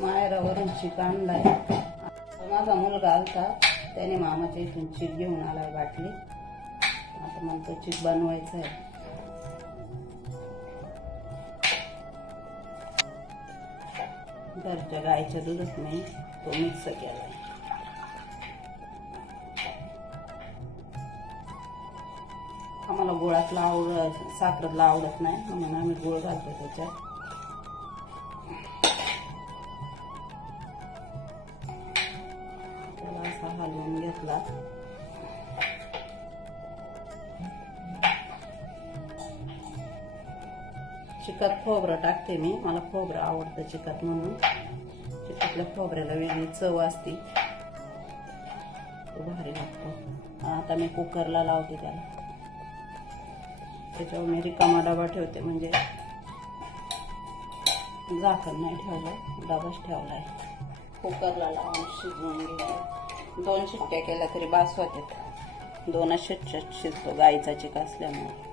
माहेरावरून चिक आणलाय. माझा मुलगा आलता, त्याने मामाच्या इथून चिक घेऊन आलाय बाटली. आता मला तो चिक बनवायचा आहे. घरच्या गाईच्या दूधच नाही, तो मिक्स केलाय. आम्हाला गुळातला साखरेतला आवडत नाही, म्हणून आम्ही गुळ घालतो त्याच्यात. त्याला असा हलवून घेतला. चिकात खोबरं टाकते मी, मला खोबरं आवडतं चिकात, म्हणून चिकातल्या खोबऱ्याला वेगळी चव असते, तो भारी लागतो. आता मी कुकरला लावते त्याला. त्याच्यावर मी रिकामा डबा ठेवते, म्हणजे झाकण नाही ठेवलं, डबाच ठेवलाय. कुकरला लावून शिजवून घ्यायचं. 2 शिट्ट्या केल्या तरी बास होतात. 2च शिट्ट्यात शिजतो गाईचा चिक असल्यामुळे.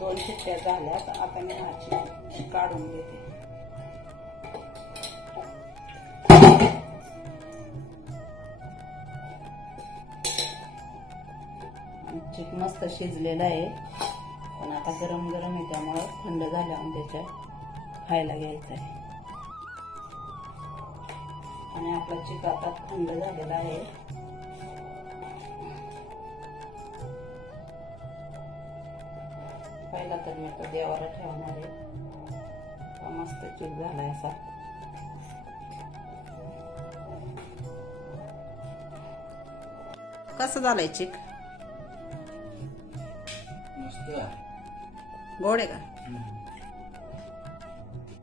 2 शिट्ट्या झाल्यात. आता मी हा चिक काढून घेते. चिक मस्त शिजलेला आहे, पण आता गरम गरम आहे, त्यामुळे थंड झाल्यावर त्याच्यात खायला घ्यायचं आहे. आणि आपला चिक आता थंड झालेला आहे. पहिला तर मी तो देवाला ठेवणार आहे. मस्त चिक झालाय असा. कसं झालंय चिक? गोड आहे का?